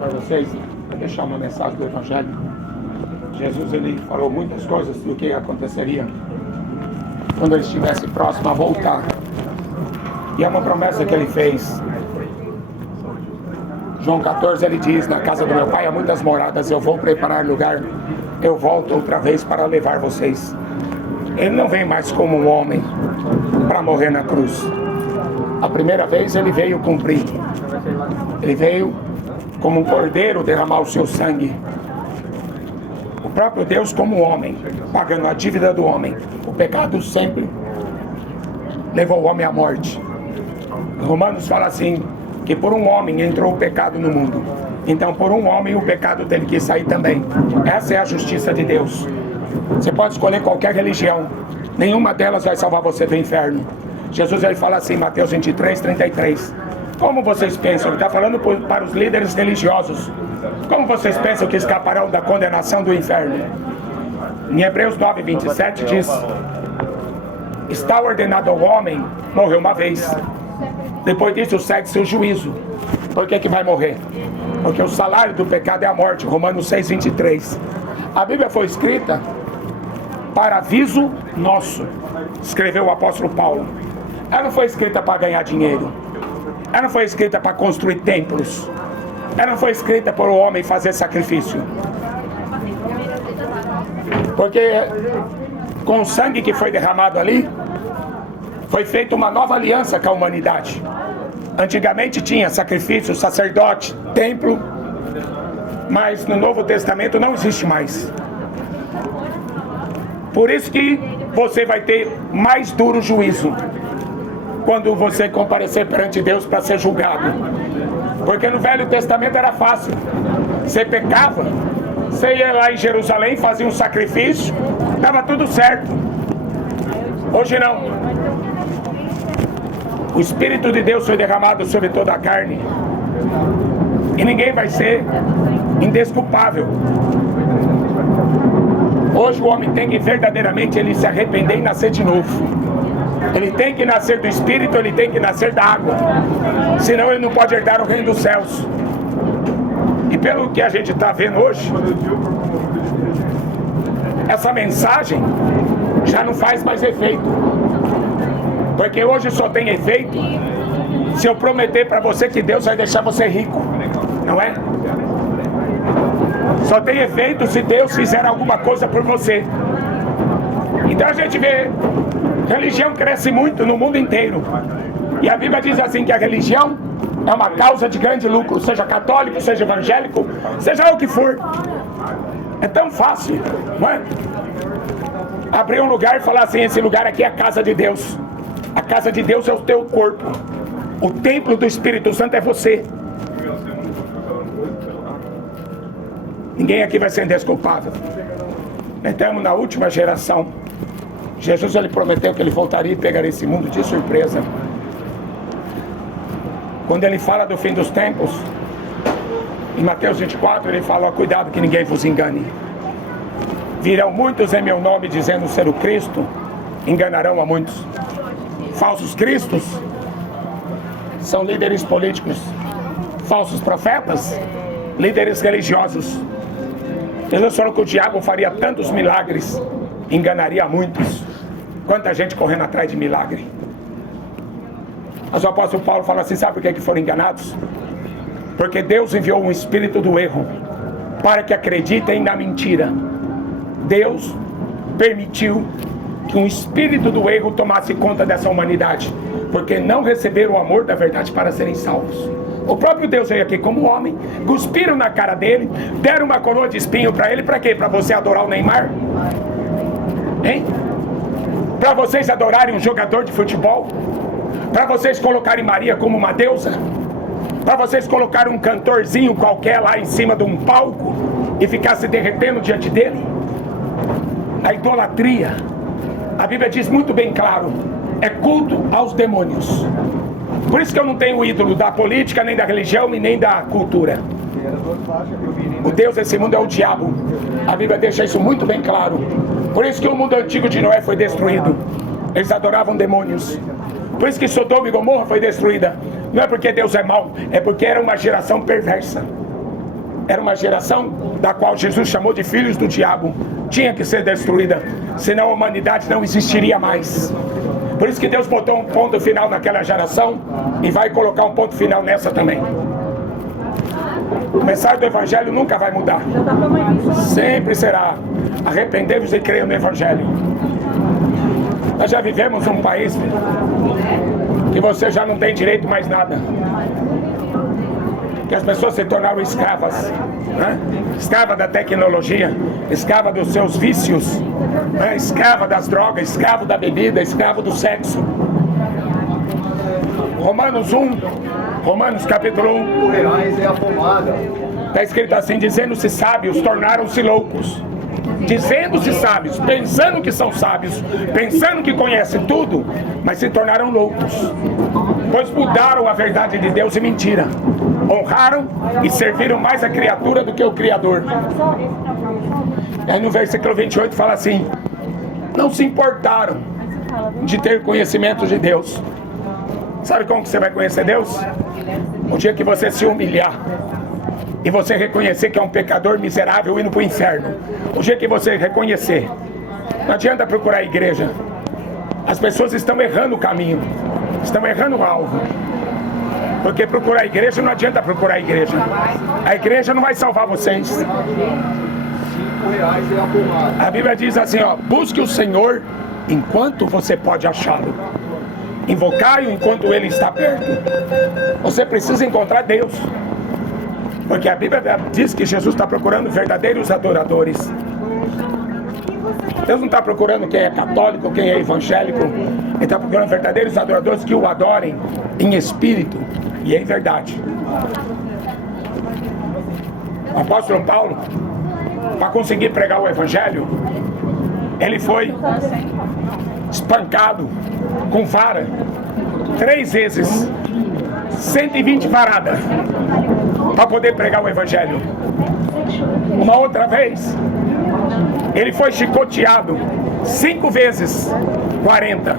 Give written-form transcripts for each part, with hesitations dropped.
para vocês, para deixar uma mensagem do Evangelho. Jesus, ele falou muitas coisas do que aconteceria quando ele estivesse próximo a voltar. E é uma promessa que ele fez. João 14, ele diz: na casa do meu pai há muitas moradas, eu vou preparar lugar, eu volto outra vez para levar vocês. Ele não vem mais como um homem para morrer na cruz. A primeira vez ele veio cumprir. Ele veio como um cordeiro derramar o seu sangue. O próprio Deus como homem, pagando a dívida do homem. O pecado sempre levou o homem à morte. Romanos fala assim, que por um homem entrou o pecado no mundo. Então por um homem o pecado teve que sair também. Essa é a justiça de Deus. Você pode escolher qualquer religião, nenhuma delas vai salvar você do inferno. Jesus, ele fala assim, Mateus 23, 33. Como vocês pensam? Ele está falando para os líderes religiosos. Como vocês pensam que escaparão da condenação do inferno? Em Hebreus 9, 27 diz: está ordenado ao homem morrer uma vez. Depois disso segue-se o juízo. Por que vai morrer? Porque o salário do pecado é a morte. Romanos 6, 23. A Bíblia foi escrita para aviso nosso, escreveu o apóstolo Paulo. Ela não foi escrita para ganhar dinheiro. Ela não foi escrita para construir templos. Ela não foi escrita para o homem fazer sacrifício. Porque com o sangue que foi derramado ali, foi feita uma nova aliança com a humanidade. Antigamente tinha sacrifício, sacerdote, templo, mas no Novo Testamento não existe mais. Por isso que você vai ter mais duro juízo quando você comparecer perante Deus para ser julgado. Porque no Velho Testamento era fácil. Você pecava, você ia lá em Jerusalém, fazia um sacrifício, dava tudo certo. Hoje não. O Espírito de Deus foi derramado sobre toda a carne. E ninguém vai ser indesculpável. Hoje o homem tem que verdadeiramente ele se arrepender e nascer de novo. Ele tem que nascer do Espírito, ele tem que nascer da água. Senão ele não pode herdar o reino dos céus. E pelo que a gente está vendo hoje, essa mensagem já não faz mais efeito. Porque hoje só tem efeito se eu prometer para você que Deus vai deixar você rico. Não é? Só tem efeito se Deus fizer alguma coisa por você. Então a gente vê, religião cresce muito no mundo inteiro. E a Bíblia diz assim que a religião é uma causa de grande lucro. Seja católico, seja evangélico, seja o que for. É tão fácil, não é? Abrir um lugar e falar assim, esse lugar aqui é a casa de Deus. A casa de Deus é o teu corpo. O templo do Espírito Santo é você. Ninguém aqui vai ser indesculpável. Estamos na última geração. Jesus, ele prometeu que ele voltaria e pegaria esse mundo de surpresa. Quando ele fala do fim dos tempos, em Mateus 24, ele fala: cuidado que ninguém vos engane. Virão muitos em meu nome dizendo ser o Cristo, enganarão a muitos. Falsos cristos são líderes políticos. Falsos profetas, líderes religiosos. Jesus falou que o diabo faria tantos milagres, enganaria muitos. Quanta gente correndo atrás de milagre. Mas o apóstolo Paulo fala assim, sabe por que foram enganados? Porque Deus enviou um espírito do erro para que acreditem na mentira. Deus permitiu que um espírito do erro tomasse conta dessa humanidade, porque não receberam o amor da verdade para serem salvos. O próprio Deus veio aqui como homem, cuspiram na cara dele, deram uma coroa de espinho para ele, para quê? Para você adorar o Neymar? Hein? Para vocês adorarem um jogador de futebol? Para vocês colocarem Maria como uma deusa? Para vocês colocarem um cantorzinho qualquer lá em cima de um palco e ficar se derretendo diante dele? A idolatria, a Bíblia diz muito bem claro, é culto aos demônios. Por isso que eu não tenho ídolo da política, nem da religião e nem da cultura. O Deus desse mundo é o diabo. A Bíblia deixa isso muito bem claro. Por isso que o mundo antigo de Noé foi destruído. Eles adoravam demônios. Por isso que Sodoma e Gomorra foi destruída. Não é porque Deus é mau, é porque era uma geração perversa. era uma geração da qual Jesus chamou de filhos do diabo. Tinha que ser destruída, senão a humanidade não existiria mais. Por isso que Deus botou um ponto final naquela geração e vai colocar um ponto final nessa também. A mensagem do Evangelho nunca vai mudar. Sempre será: arrependei-vos e creiam no Evangelho. Nós já vivemos um país que você já não tem direito mais nada, que as pessoas se tornaram escravas, né? Escrava da tecnologia, escrava dos seus vícios, né? Escrava das drogas, escravo da bebida, escravo do sexo. Romanos capítulo 1, está escrito assim: dizendo-se sábios, tornaram-se loucos. Dizendo-se sábios, pensando que são sábios, pensando que conhecem tudo, mas se tornaram loucos, pois mudaram a verdade de Deus em mentira. Honraram e serviram mais a criatura do que o Criador. Aí no versículo 28 fala assim: não se importaram de ter conhecimento de Deus. Sabe como que você vai conhecer Deus? O dia que você se humilhar e você reconhecer que é um pecador miserável indo para o inferno. O dia que você reconhecer, não adianta procurar a igreja. As pessoas estão errando o caminho, estão errando o alvo. Porque procurar a igreja, não adianta procurar a igreja. A igreja não vai salvar vocês. A Bíblia diz assim, ó: busque o Senhor enquanto você pode achá-lo. Invocai-o enquanto ele está perto. Você precisa encontrar Deus, porque a Bíblia diz que Jesus está procurando verdadeiros adoradores. Deus não está procurando quem é católico, quem é evangélico. Ele está procurando verdadeiros adoradores que o adorem em espírito e em verdade. O apóstolo Paulo, para conseguir pregar o evangelho, ele foi espancado com vara 3 vezes, 120 varadas, para poder pregar o evangelho. Uma outra vez ele foi chicoteado 5 vezes 40,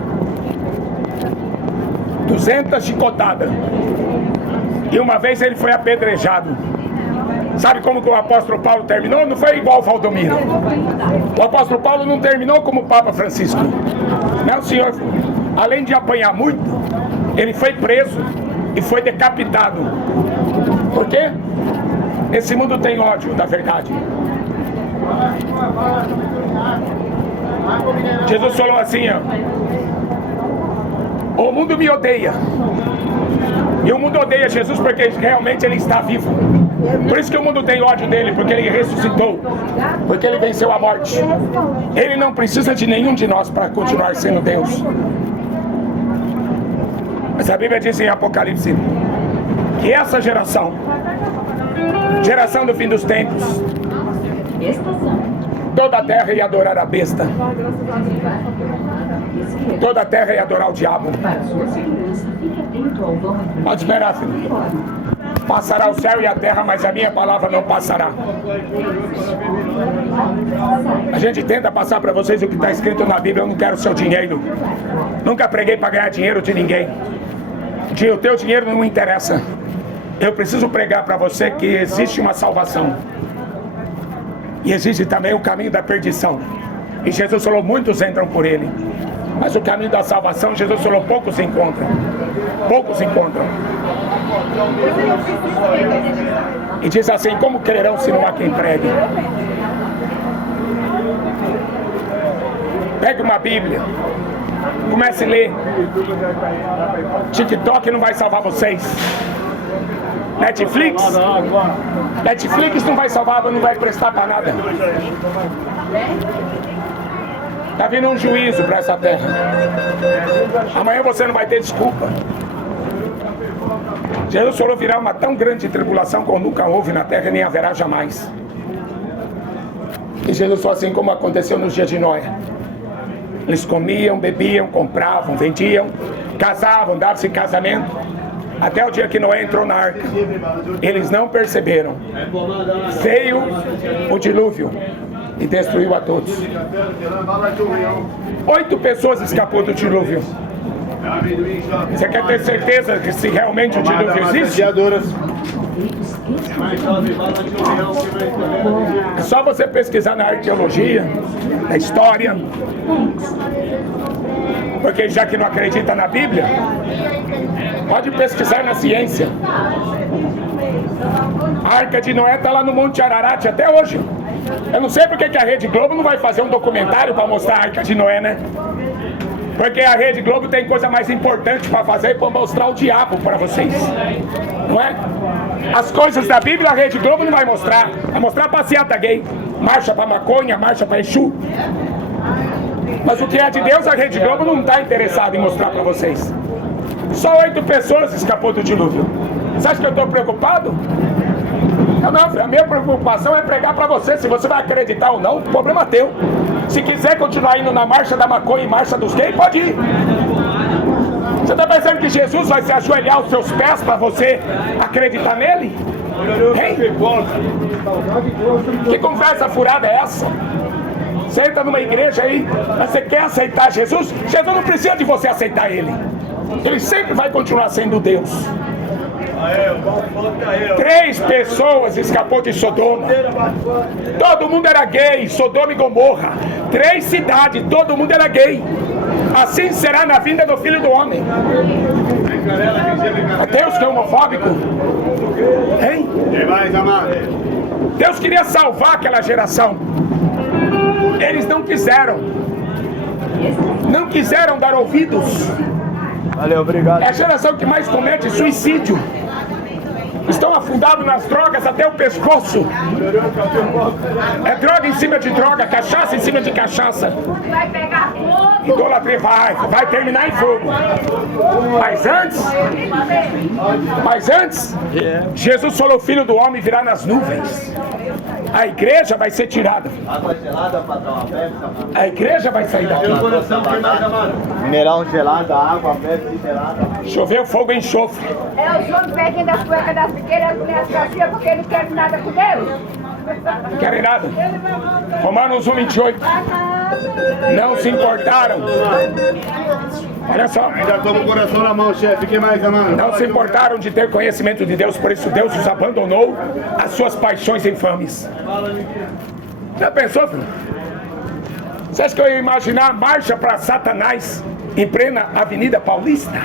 200 chicotadas. E uma vez ele foi apedrejado. Sabe como que o apóstolo Paulo terminou? Não foi igual o Valdomiro. O apóstolo Paulo não terminou como o Papa Francisco. Não, senhor. Além de apanhar muito, ele foi preso e foi decapitado. Por quê? Esse mundo tem ódio da verdade. Jesus falou assim, ó: o mundo me odeia. E o mundo odeia Jesus porque realmente ele está vivo. Por isso que o mundo tem ódio dele, porque ele ressuscitou, porque ele venceu a morte. Ele não precisa de nenhum de nós para continuar sendo Deus. Mas a Bíblia diz em Apocalipse que essa geração do fim dos tempos, toda a terra ia adorar a besta, toda a terra ia adorar o diabo. Pode esperar, filho. Passará o céu e a terra, mas a minha palavra não passará. A gente tenta passar para vocês o que está escrito na Bíblia. Eu não quero seu dinheiro. Nunca preguei para ganhar dinheiro de ninguém. O teu dinheiro não me interessa. Eu preciso pregar para você que existe uma salvação. E existe também o caminho da perdição. E Jesus falou, muitos entram por ele. Mas o caminho da salvação, Jesus falou, poucos encontram. Poucos encontram. E diz assim, como crerão se não há quem pregue? Pegue uma Bíblia, comece a ler. TikTok não vai salvar vocês. Netflix não vai salvar, não vai prestar para nada. Está vindo um juízo para essa terra. Amanhã você não vai ter desculpa. Jesus falou, virá uma tão grande tribulação como nunca houve na terra e nem haverá jamais. E Jesus falou assim como aconteceu nos dias de Noé. Eles comiam, bebiam, compravam, vendiam, casavam, davam-se em casamento, até o dia que Noé entrou na arca. Eles não perceberam. Veio o dilúvio e destruiu a todos. 8 pessoas escapou do dilúvio. Você quer ter certeza que se realmente o dilúvio existe? É só você pesquisar na arqueologia, na história. Porque já que não acredita na Bíblia, pode pesquisar na ciência. A Arca de Noé está lá no Monte Ararat até hoje. Eu não sei porque que a Rede Globo não vai fazer um documentário para mostrar a Arca de Noé, né? Porque a Rede Globo tem coisa mais importante para fazer, para mostrar o diabo para vocês. Não é? As coisas da Bíblia a Rede Globo não vai mostrar. Vai mostrar passeata gay, marcha para maconha, marcha para Exu. Mas o que é de Deus a Rede Globo não está interessada em mostrar para vocês. Só 8 pessoas escapou do dilúvio. Você acha que eu estou preocupado? Não, a minha preocupação é pregar para você. Se você vai acreditar ou não, o problema é teu. Se quiser continuar indo na marcha da maconha e marcha dos gays, pode ir. Você está pensando que Jesus vai se ajoelhar aos seus pés para você acreditar nele? Hein? Que conversa furada é essa? Você entra numa igreja aí, mas você quer aceitar Jesus? Jesus não precisa de você aceitar ele. Ele sempre vai continuar sendo Deus. 3 pessoas escapou de Sodoma. Todo mundo era gay, Sodoma e Gomorra. 3 cidades, todo mundo era gay. Assim será na vinda do Filho do Homem. É Deus que é homofóbico? Hein? Deus queria salvar aquela geração. Eles não quiseram. Não quiseram dar ouvidos. Valeu, obrigado. É a geração que mais comete suicídio. Estão afundados nas drogas até o pescoço. É droga em cima de droga, cachaça em cima de cachaça. Vai pegar fogo. Idolatria vai terminar em fogo. Mas antes, Jesus falou: o Filho do Homem virá nas nuvens. A igreja vai ser tirada. A igreja vai sair daqui. Mineral gelado, água, Pepsi gelada. Choveu fogo e enxofre. É os homens pegando das cuecas das pequenas, comer as caixinhas porque não querem nada com Deus. Não querem nada. Romanos 1:28. Não se importaram. Olha só. Ainda toma o coração na mão, chefe. Que mais, amado? Não se importaram de ter conhecimento de Deus, por isso Deus os abandonou às suas paixões infames. Já pensou, filho? Você acha que eu ia imaginar a marcha para Satanás em plena Avenida Paulista?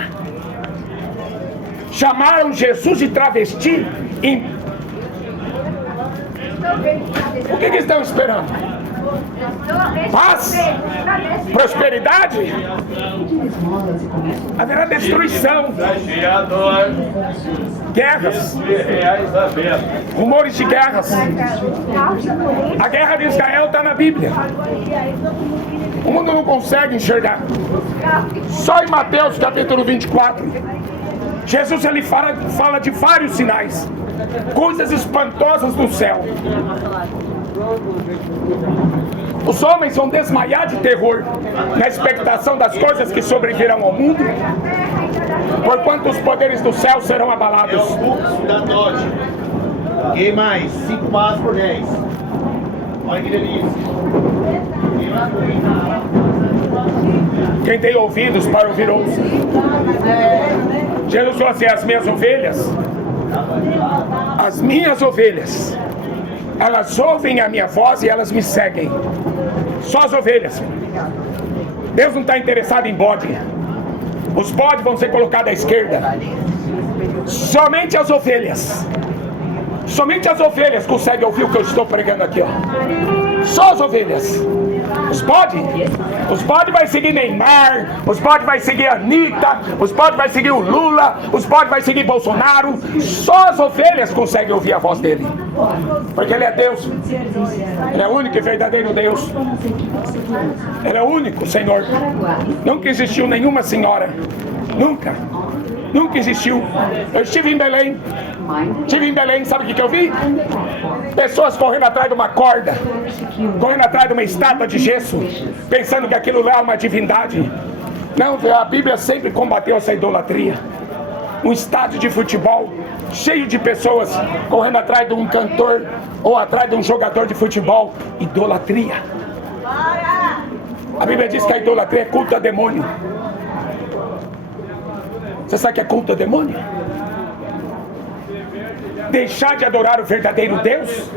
Chamaram Jesus de travesti em... O que estão esperando? Paz? Prosperidade? Haverá destruição. Guerras. Rumores de guerras. A guerra de Israel está na Bíblia. O mundo não consegue enxergar. Só em Mateus capítulo 24, Jesus ele fala de vários sinais, coisas espantosas do céu. Os homens vão desmaiar de terror na expectação das coisas que sobrevirão ao mundo, porquanto os poderes do céu serão abalados. É o fluxo da Dodge. E mais 5 passos por 10. Olha que delícia. Quem tem ouvidos para ouvir, ouça. Jesus falou assim: as minhas ovelhas, elas ouvem a minha voz e elas me seguem. Só as ovelhas. Deus não está interessado em bode. Os bodes vão ser colocados à esquerda. Somente as ovelhas. Somente as ovelhas conseguem ouvir o que eu estou pregando aqui, ó. Só as ovelhas. Os bodes vai seguir Neymar, os bodes vai seguir Anitta, os bodes vai seguir o Lula, os bodes vai seguir Bolsonaro. Só as ovelhas conseguem ouvir a voz dele, porque ele é Deus. Ele é o único e verdadeiro Deus. Ele é o único Senhor. Nunca existiu nenhuma senhora. Nunca existiu. Eu estive em Belém. Sabe o que eu vi? Pessoas correndo atrás de uma corda, correndo atrás de uma estátua de gesso, pensando que aquilo lá é uma divindade. Não, a Bíblia sempre combateu essa idolatria. Um estádio de futebol cheio de pessoas correndo atrás de um cantor ou atrás de um jogador de futebol. Idolatria. A Bíblia diz que a idolatria é culto a demônio. Você sabe que é culto a demônio? deixar de adorar o verdadeiro Deus?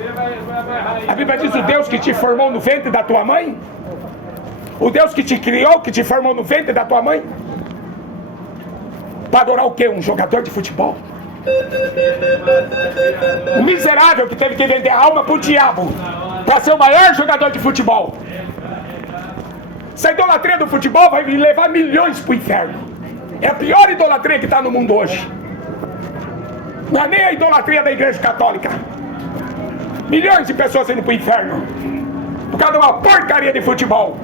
A Bíblia diz: o Deus que te formou no ventre da tua mãe, o Deus que te criou, que te formou no ventre da tua mãe, para adorar o quê? Um jogador de futebol? Um miserável que teve que vender a alma para o diabo para ser o maior jogador de futebol. Essa idolatria do futebol vai levar milhões para o inferno. É a pior idolatria que está no mundo hoje. Não é nem a idolatria da igreja católica. Milhões de pessoas indo para o inferno por causa de uma porcaria de futebol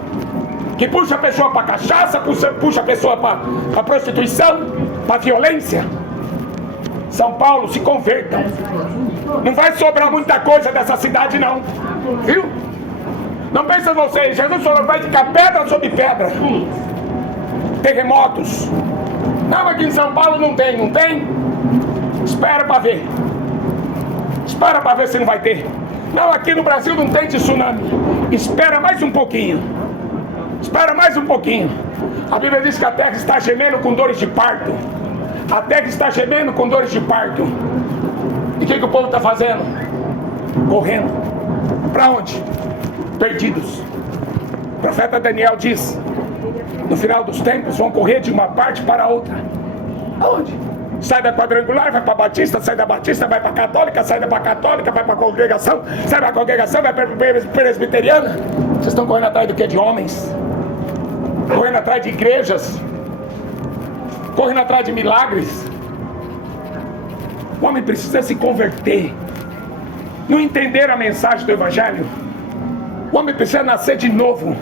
que puxa a pessoa para cachaça, puxa a pessoa para prostituição, para violência. São Paulo, se convertam. Não vai sobrar muita coisa dessa cidade não, viu? Não pensa vocês, Jesus falou que vai ficar pedra sobre pedra. Terremotos. Não, aqui em São Paulo não tem. Espera para ver. Espera para ver se não vai ter. Não, aqui no Brasil não tem tsunami. Espera mais um pouquinho. Espera mais um pouquinho. A Bíblia diz que a terra está gemendo com dores de parto. A terra está gemendo com dores de parto. E o que o povo está fazendo? Correndo. Para onde? Perdidos. O profeta Daniel diz: no final dos tempos vão correr de uma parte para outra. Aonde? Sai da quadrangular, vai para a Batista, sai da Batista, vai para a Católica, sai da Católica, vai para a congregação, sai da congregação, vai para a presbiteriana. Vocês estão correndo atrás do que? De homens? Correndo atrás de igrejas? Correndo atrás de milagres? O homem precisa se converter. Não entender a mensagem do Evangelho. O homem precisa nascer de novo.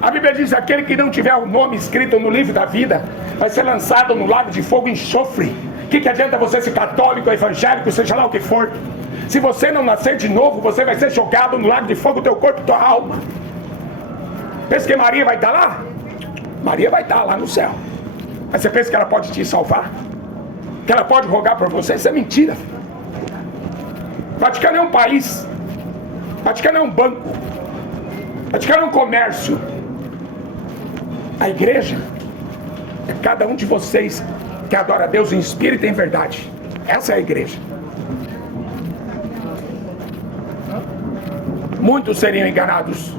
A Bíblia diz: aquele que não tiver o nome escrito no livro da vida vai ser lançado no lago de fogo e enxofre. O que adianta você ser católico, evangélico, seja lá o que for? Se você não nascer de novo, você vai ser jogado no lago de fogo, teu corpo e tua alma. Pensa que Maria vai estar lá? Maria vai estar lá no céu. Mas você pensa que ela pode te salvar? Que ela pode rogar por você? Isso é mentira. Vaticano é um país. Vaticano é um banco. Vaticano é um comércio. A igreja é cada um de vocês que adora a Deus em espírito e em verdade. Essa é a igreja. Muitos seriam enganados.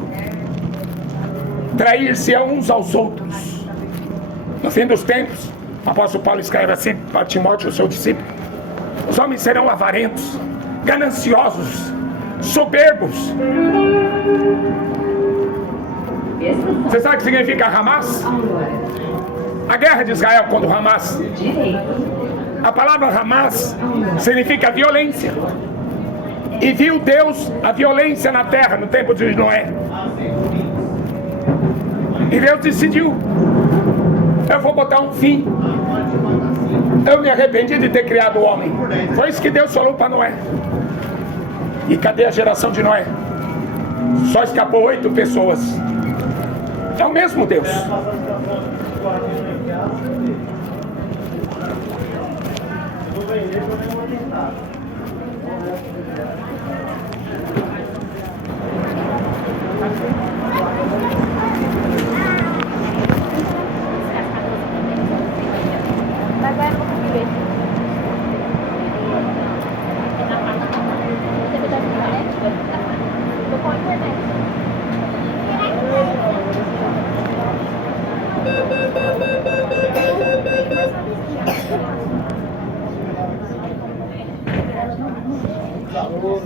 Trair-se uns aos outros. No fim dos tempos, o apóstolo Paulo escreve assim para Timóteo, o seu discípulo: os homens serão avarentos, gananciosos, soberbos. Você sabe o que significa Hamas? A guerra de Israel contra o Hamas. A palavra Hamas significa violência. E viu Deus a violência na terra no tempo de Noé. E Deus decidiu: eu vou botar um fim. Eu me arrependi de ter criado o homem. Foi isso que Deus falou para Noé. E cadê a geração de Noé? Só escapou 8 pessoas. É o mesmo Deus. Valor,